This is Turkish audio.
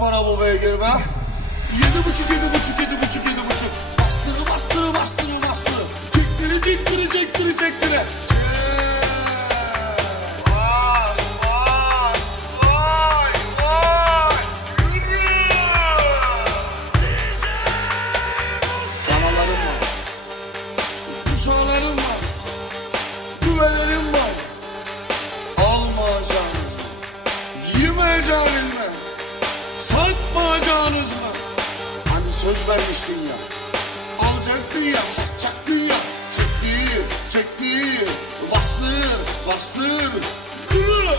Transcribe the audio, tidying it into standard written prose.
para bu beygir be? 7,5, 7,5, 7,5, 7,5. Bastırı, bastırı, bastırı, bastırı. Çektiri, çektiri, çektiri, çektiri. Canalarım var. Uşağlarım var. Güvelerim var. Almayacağınız mı? Yemeyeceğiniz mi? Satmayacağınız mı? Hani söz vermiştin ya. Alacaktın ya, satacaktın ya. Çektir, çektir. Bastır, bastır. Yürü.